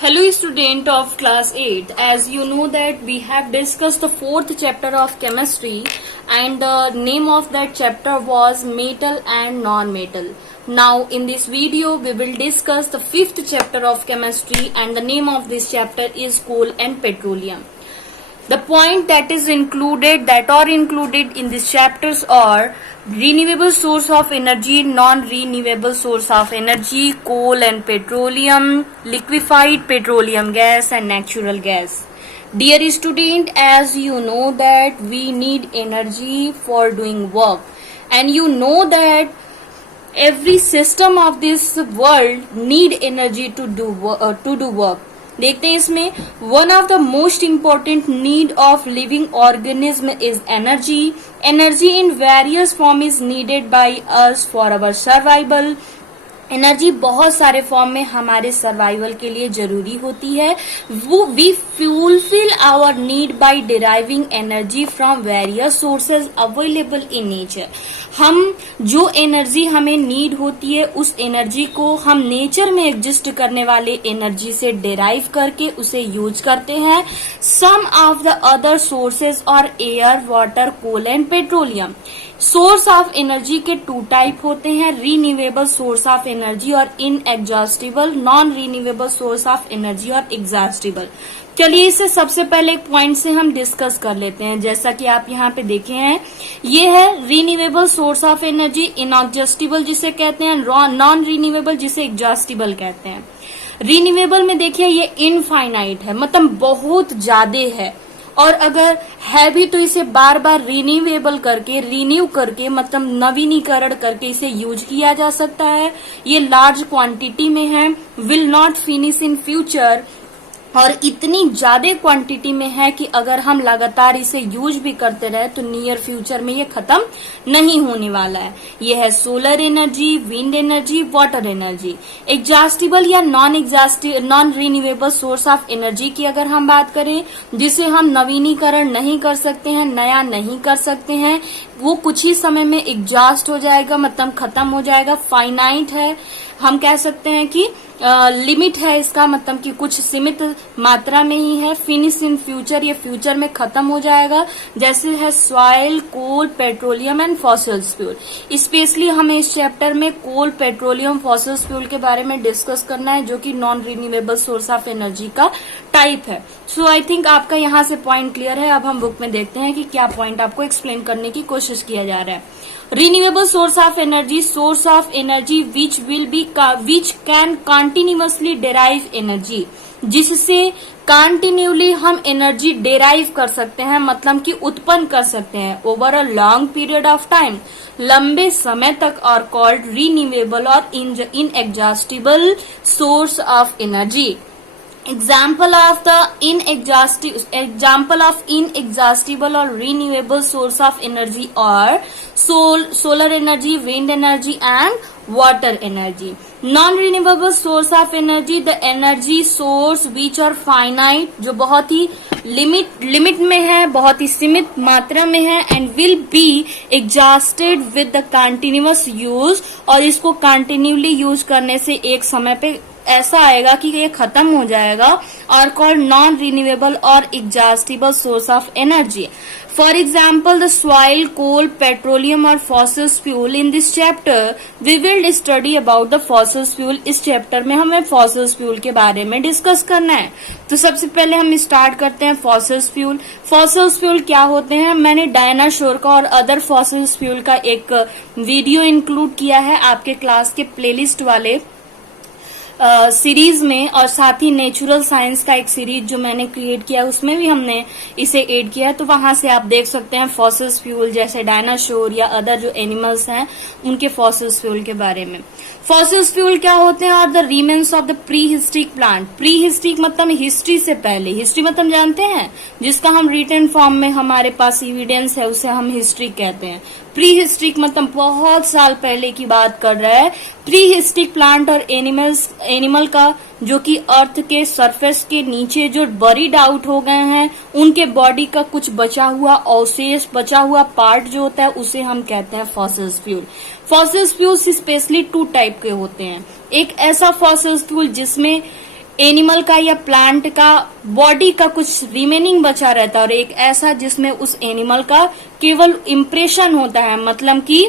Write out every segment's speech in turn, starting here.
Hello student of class 8. As you know that we have discussed the fourth chapter of chemistry and the name of that chapter was metal and non-metal. Now in this video we will discuss the fifth chapter of chemistry and the name of this chapter is coal and petroleum. The point that are included in these chapters are renewable source of energy, non-renewable source of energy, coal and petroleum, liquefied petroleum gas and natural gas. Dear student, as you know that we need energy for doing work, and you know that every system of this world need energy to do work. देखते हैं इसमें one of the most important need of living organism is energy. Energy in various form is needed by us for our survival. Energy बहुत सारे form में हमारे survival के लिए जरूरी होती है. We fulfil our need by deriving energy from various sources available in nature. हम जो एनर्जी हमें नीड होती है उस एनर्जी को हम नेचर में एग्जिस्ट करने वाले एनर्जी से डिराइव करके उसे यूज करते हैं. Some of the other sources और air, water, coal and petroleum. Source of energy के टू टाइप होते हैं, रिन्यूएबल सोर्स ऑफ एनर्जी और inexhaustible non renewable source of energy और एग्जॉस्टिबल. चलिए इसे सबसे पहले एक पॉइंट से हम डिस्कस कर लेते हैं. जैसा कि आप यहाँ पे देखे हैं, ये है renewable source of energy, inexhaustible जिसे कहते हैं, नॉन रिन्यूएबल जिसे एग्जॉस्टिबल कहते हैं. रिन्यूएबल में देखिए ये इनफाइनाइट है, मतलब बहुत ज्यादा है, और अगर है भी तो इसे बार बार रिन्यू करके मतलब नवीनीकरण करके इसे यूज किया जा सकता है. ये लार्ज क्वांटिटी में है, will not finish in future, और इतनी ज्यादा क्वांटिटी में है कि अगर हम लगातार इसे यूज भी करते रहे तो नियर फ्यूचर में ये खत्म नहीं होने वाला है. ये है solar energy, wind energy, water energy. Exhaustible या non renewable source of energy की अगर हम बात करें, जिसे हम नवीनीकरण नहीं कर सकते हैं, नया नहीं कर सकते हैं, वो कुछ ही समय में एग्जॉस्ट हो जाएगा, मतलब खत्म हो जाएगा. फाइनाइट है, हम कह सकते हैं कि लिमिट है इसका, मतलब कि कुछ सीमित मात्रा में ही है. फिनिश इन फ्यूचर, ये फ्यूचर में खत्म हो जाएगा. जैसे है soil, coal, petroleum and fossils fuel. Specially हमें इस चैप्टर में कोल, पेट्रोलियम, फॉसिल्स फ्यूल के बारे में डिस्कस करना है, जो कि non renewable source of energy का टाइप है. सो आई थिंक आपका यहाँ से पॉइंट क्लियर है. अब हम बुक में देखते हैं कि क्या पॉइंट आपको एक्सप्लेन करने की कोशिश किया जा रहा है. Renewable source of energy, source of energy which can continuously derive energy, जिससे कंटिन्यूली हम एनर्जी डेराइव कर सकते हैं, मतलब कि उत्पन्न कर सकते हैं over a long period of time, लंबे समय तक, और कॉल्ड रिन्यूएबल और inexhaustible source of energy. Example of inexhaustible or renewable source of energy are solar energy, wind energy and water energy. Non-renewable source of energy, the energy source which are finite, जो बहुत ही limit में है, बहुत ही सीमित मात्रा में है, and will be exhausted with the continuous use, और इसको कंटिन्यूली यूज करने से एक समय पे ऐसा आएगा कि ये खत्म हो जाएगा, और कॉल्ड नॉन रिन्यूएबल और exhaustible source of energy. For example the soil, coal, petroleum और fossils fuel. In this chapter we will study about the fossils fuel. इस चैप्टर में हमें फॉसिल्स फ्यूल के बारे में डिस्कस करना है. तो सबसे पहले हम स्टार्ट करते हैं फॉसिल्स फ्यूल. फॉसिल्स फ्यूल क्या होते हैं? मैंने डायनासोर का और अदर फॉसिल्स फ्यूल का एक वीडियो इंक्लूड किया है आपके क्लास के प्लेलिस्ट वाले सीरीज में, और साथ ही नेचुरल साइंस का एक सीरीज जो मैंने क्रिएट किया है उसमें भी हमने इसे ऐड किया है. तो वहां से आप देख सकते हैं फॉसिल्स फ्यूल, जैसे डायनासोर या अदर जो एनिमल्स हैं उनके फॉसिल्स फ्यूल के बारे में. फॉसिल्स फ्यूल क्या होते हैं? और the remains of the pre historic plant. Pre historic मतलब हिस्ट्री से पहले. हिस्ट्री मतलब जानते हैं, जिसका हम रिटन फॉर्म में हमारे पास एविडेंस है उसे हम हिस्ट्री कहते हैं. प्री हिस्ट्रिक मतलब बहुत साल पहले की बात कर रहा है. प्री हिस्ट्रिक प्लांट और एनिमल का जो कि अर्थ के सरफेस के नीचे जो बरीड आउट हो गए हैं, उनके बॉडी का कुछ बचा हुआ अवशेष, बचा हुआ पार्ट जो होता है उसे हम कहते हैं fossils fuel. Fossils fuel specially two type के होते हैं. एक ऐसा फॉसिल्स फ्यूल जिसमें एनिमल का या प्लांट का बॉडी का कुछ रिमेनिंग बचा रहता है, और एक ऐसा जिसमें उस एनिमल का केवल इम्प्रेशन होता है, मतलब कि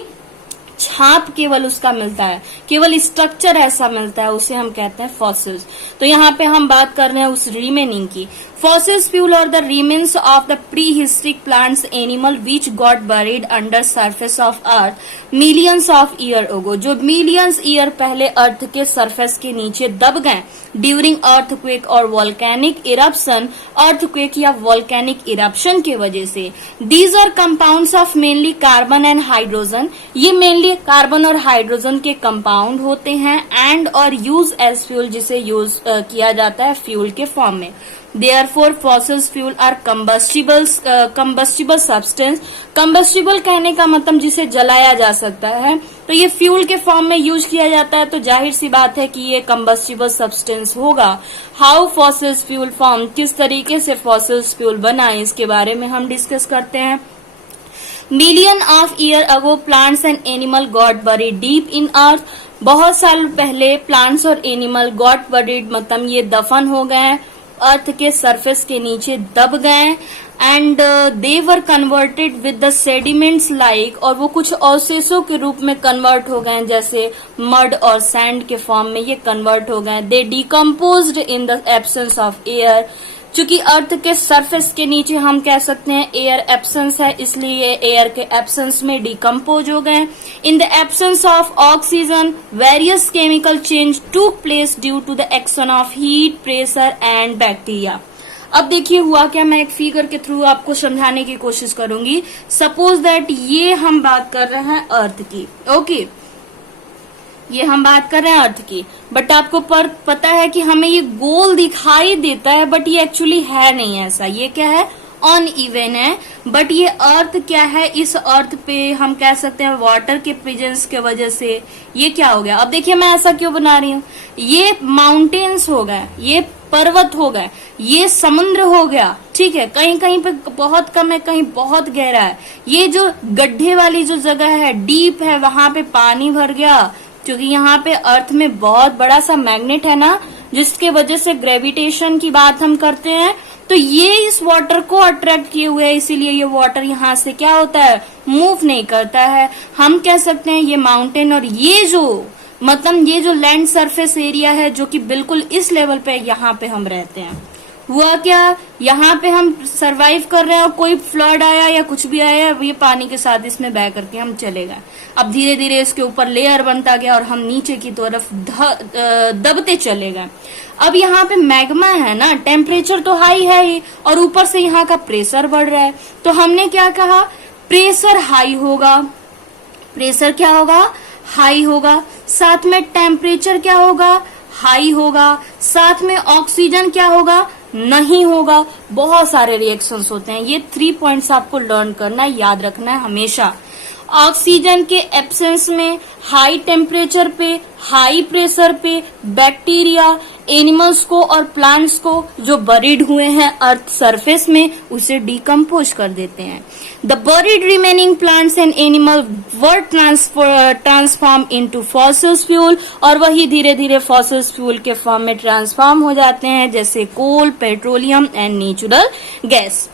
छाप केवल उसका मिलता है, केवल स्ट्रक्चर ऐसा मिलता है, उसे हम कहते हैं फॉसिल्स। तो यहाँ पे हम बात कर रहे हैं उस रिमेनिंग की। फॉसिल्स फ्यूल और the remains of the pre historic plants animal which got buried under surface of earth millions of year अगो, जो मिलियंस ईयर पहले अर्थ के सरफेस के नीचे दब गए ड्यूरिंग अर्थक्वेक और वोल्केनिक इरप्शन, अर्थक्वेक या वोल्केनिक इरप्शन के वजह से। These are compounds of mainly carbon and hydrogen, ये मेनली कार्बन और हाइड्रोजन के कंपाउंड होते हैं, एंड और यूज एज फ्यूल, जिसे यूज किया जाता है फ्यूल के फॉर्म में। Therefore, fossil fuel are combustible substance। combustible कहने का मतलब जिसे जलाया जा सकता है, तो ये फ्यूल के फॉर्म में यूज किया जाता है, तो जाहिर सी बात है कि ये combustible substance होगा। How fossil fuel form, किस तरीके से fossil fuel बना, इसके बारे में हम डिस्कस करते हैं। Million of year ago plants and animal got buried deep in earth, बहुत साल पहले प्लांट्स और एनिमल गॉट बरीड मतलब ये दफन हो गए, अर्थ के सरफेस के नीचे दब गए, and they were converted with the sediments like, और वो कुछ अवशेषों के रूप में कन्वर्ट हो गए, जैसे मड और सैंड के फॉर्म में ये कन्वर्ट हो गए। They decomposed in the absence of air, चूंकि अर्थ के सरफेस के नीचे हम कह सकते हैं एयर एब्सेंस है, इसलिए एयर के एब्सेंस में डिकम्पोज हो गए। In the absence of oxygen various chemical change took place due to the action of heat, pressure and bacteria. अब देखिए हुआ क्या, मैं एक फिगर के थ्रू आपको समझाने की कोशिश करूंगी। सपोज दैट ये हम बात कर रहे हैं अर्थ की, ओके, ये हम बात कर रहे हैं अर्थ की, बट आपको पता है कि हमें ये गोल दिखाई देता है, बट ये एक्चुअली है नहीं ऐसा। ये क्या है, ऑन इवन है, बट ये अर्थ क्या है, इस अर्थ पे हम कह सकते हैं वाटर के प्रेजेंस के वजह से ये क्या हो गया। अब देखिए मैं ऐसा क्यों बना रही हूँ, ये माउंटेन्स हो गए, ये पर्वत हो गए, ये समुद्र हो गया, ठीक है, कहीं कहीं पे बहुत कम है, कहीं बहुत गहरा है। ये जो गड्ढे वाली जो जगह है, डीप है, वहां पे पानी भर गया, क्योंकि यहाँ पे अर्थ में बहुत बड़ा सा मैग्नेट है ना, जिसके वजह से ग्रेविटेशन की बात हम करते हैं, तो ये इस वाटर को अट्रैक्ट किए हुए है, इसीलिए ये वाटर यहाँ से क्या होता है, मूव नहीं करता है। हम कह सकते हैं ये माउंटेन और ये जो लैंड सरफेस एरिया है, जो कि बिल्कुल इस लेवल पे यहाँ पे हम रहते हैं। हुआ क्या, यहाँ पे हम सरवाइव कर रहे हैं, और कोई फ्लड आया या कुछ भी आया, ये पानी के साथ इसमें बह करके हम चले गए। अब धीरे धीरे इसके ऊपर लेयर बनता गया और हम नीचे की तरफ दबते चले गए। अब यहाँ पे मैग्मा है ना, टेम्परेचर तो हाई है ही, और ऊपर से यहाँ का प्रेशर बढ़ रहा है, तो हमने क्या कहा, प्रेशर हाई होगा, प्रेशर क्या होगा, हाई होगा, साथ में टेम्परेचर क्या होगा, हाई होगा, साथ में ऑक्सीजन क्या होगा, नहीं होगा। बहुत सारे रिएक्शंस होते हैं, ये 3 पॉइंट्स आपको लर्न करना है, याद रखना है हमेशा। ऑक्सीजन के एब्सेंस में हाई टेम्परेचर पे, हाई प्रेशर पे बैक्टीरिया एनिमल्स को और प्लांट्स को जो बरीड हुए हैं अर्थ सरफेस में, उसे डिकम्पोज कर देते हैं। The buried remaining plants and animal were transform into fossils fuel, और वही धीरे धीरे फॉसिल्स फ्यूल के फॉर्म में ट्रांसफॉर्म हो जाते हैं, जैसे coal, petroleum and natural gas.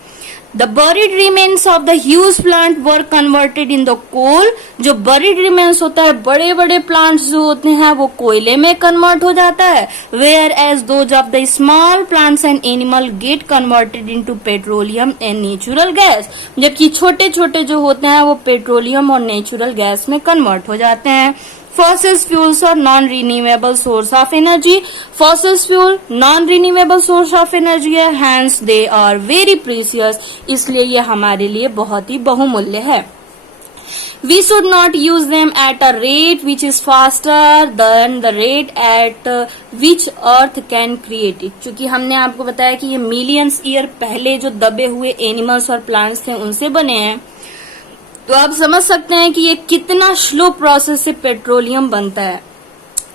The buried remains of the huge plant were converted in the coal। जो buried remains होता है, बड़े बड़े plants जो होते हैं वो कोयले में convert हो जाता है, whereas those of the small plants and animal get converted into petroleum and natural gas। जबकि छोटे छोटे जो होते हैं वो पेट्रोलियम और नेचुरल गैस में कन्वर्ट हो जाते हैं। Fossil fuels are non-renewable source of energy। Fossil fuel non-renewable source of energy है, hence they are very precious। इसलिए ये हमारे लिए बहुत ही बहुमूल्य है। We should not use them at a rate which is faster than the rate at which Earth can create it। क्योंकि हमने आपको बताया कि ये मिलियंस ईयर पहले जो दबे हुए एनिमल्स और प्लांट्स थे उनसे बने हैं, तो आप समझ सकते हैं कि ये कितना स्लो प्रोसेस से पेट्रोलियम बनता है।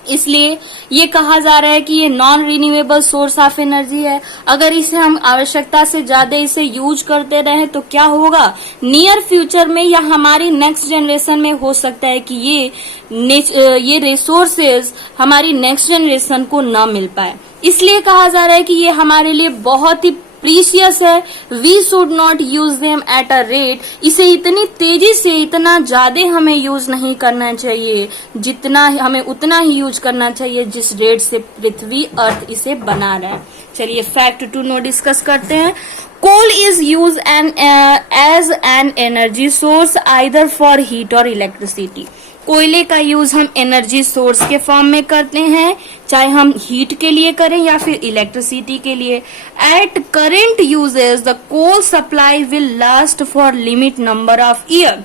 इसलिए ये कहा जा रहा है कि ये non renewable source of energy है। अगर इसे हम आवश्यकता से ज्यादा इसे यूज करते रहे तो क्या होगा, नियर फ्यूचर में या हमारी नेक्स्ट जनरेशन में हो सकता है कि ये रिसोर्सेज हमारी नेक्स्ट जनरेशन को न मिल पाए। इसलिए कहा जा रहा है कि ये हमारे लिए बहुत ही प्रीशियस है। We should not use them at a rate, इसे इतनी तेजी से, इतना ज्यादा हमें यूज नहीं करना चाहिए, जितना हमें उतना ही यूज करना चाहिए जिस रेट से पृथ्वी अर्थ इसे बना रहा है। चलिए फैक्ट टू नो डिस्कस करते हैं। Coal is use as an energy source either for heat और इलेक्ट्रिसिटी। कोयले का यूज हम एनर्जी सोर्स के फॉर्म में करते हैं, चाहे हम हीट के लिए करें या फिर इलेक्ट्रिसिटी के लिए। At current uses the coal supply will last for limit number of year.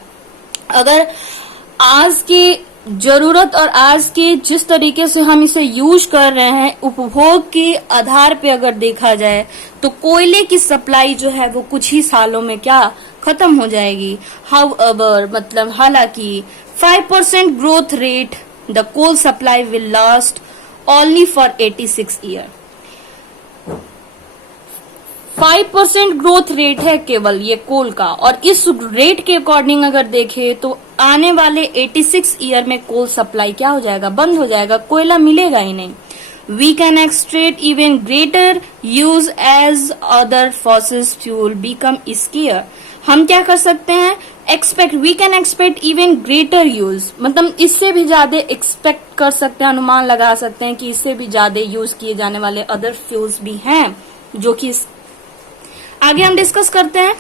अगर आज की जरूरत और आज के जिस तरीके से हम इसे यूज कर रहे हैं, उपभोग के आधार पे अगर देखा जाए तो कोयले की सप्लाई जो है वो कुछ ही सालों में क्या खत्म हो जाएगी। हाउएवर, मतलब हालांकि 5% growth rate, the coal supply will last only for 86 year. 5% growth rate है केवल ये कोल का, और इस रेट के अकॉर्डिंग अगर देखें तो आने वाले 86 ईयर में कोल सप्लाई क्या हो जाएगा, बंद हो जाएगा, कोयला मिलेगा ही नहीं। We can extract even greater use as other fossil fuel become scarce. हम क्या कर सकते हैं, we can expect even greater use, मतलब इससे भी ज्यादा एक्सपेक्ट कर सकते हैं, अनुमान लगा सकते हैं कि इससे भी ज्यादा यूज किए जाने वाले अदर फ्यूल्स भी हैं, जो कि आगे हम डिस्कस करते हैं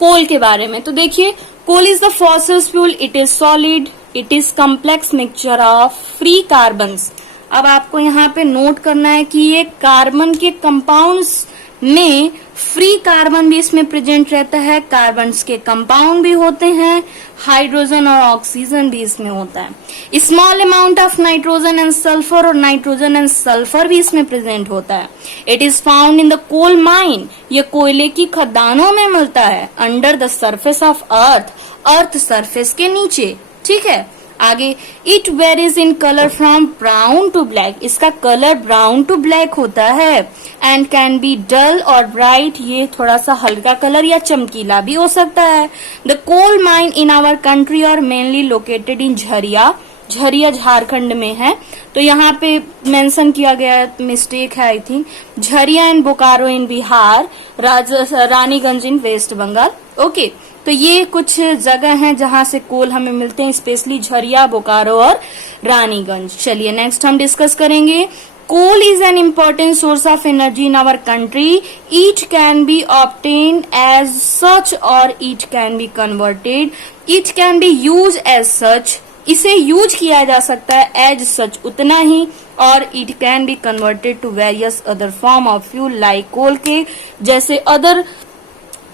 कोल के बारे में। तो देखिए, coal is the fossil fuel, it is solid, it is complex mixture of free carbons. अब आपको यहाँ पे नोट करना है कि ये कार्बन के कंपाउंड्स में फ्री कार्बन भी इसमें प्रेजेंट रहता है, कार्बन्स के कंपाउंड भी होते हैं, हाइड्रोजन और ऑक्सीजन भी इसमें होता है, small amount of nitrogen and sulphur, और नाइट्रोजन एंड सल्फर भी इसमें प्रेजेंट होता है। It is found in the coal mine, ये कोयले की खदानों में मिलता है, under the surface of earth, earth surface के नीचे, ठीक है। आगे, it varies in colour from brown to black, इसका कलर ब्राउन टू ब्लैक होता है, एंड कैन बी डल और ब्राइट, ये थोड़ा सा हल्का कलर या चमकीला भी हो सकता है। The coal mine in our country are mainly located in Jharia, Jharia Jharkhand में है, तो यहाँ पे मेंशन किया गया, मिस्टेक है I think, Jharia in Bokaro in Bihar, Raniganj in West Bengal. Okay, तो ये कुछ जगह हैं जहां से कोल हमें मिलते हैं, स्पेशली झरिया, बोकारो और रानीगंज। चलिए नेक्स्ट हम डिस्कस करेंगे। Coal is an important source of energy in our country, it can be obtained as such और it can be converted, it can be use as such, इसे यूज किया जा सकता है एज सच उतना ही, और it can be converted to various other form of fuel like coal के जैसे अदर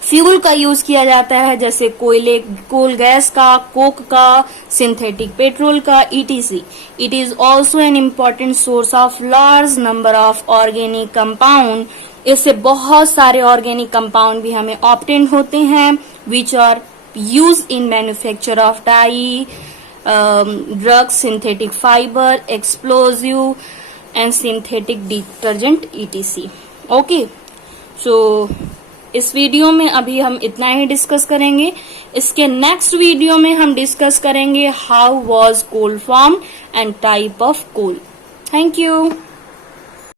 फ्यूल का यूज किया जाता है, जैसे कोयले, कोल गैस का, कोक का, सिंथेटिक पेट्रोल का, etc. It is also an important source of large number of organic compound, इससे बहुत सारे ऑर्गेनिक कंपाउंड भी हमें ऑब्टेन होते हैं, which are use in manufacture of dye, drugs, synthetic fibre, explosive and synthetic detergent, etc. Okay, so इस video में अभी हम इतना ही डिस्कस करेंगे। इसके नेक्स्ट वीडियो में हम डिस्कस करेंगे how was coal form and type of coal. Thank you.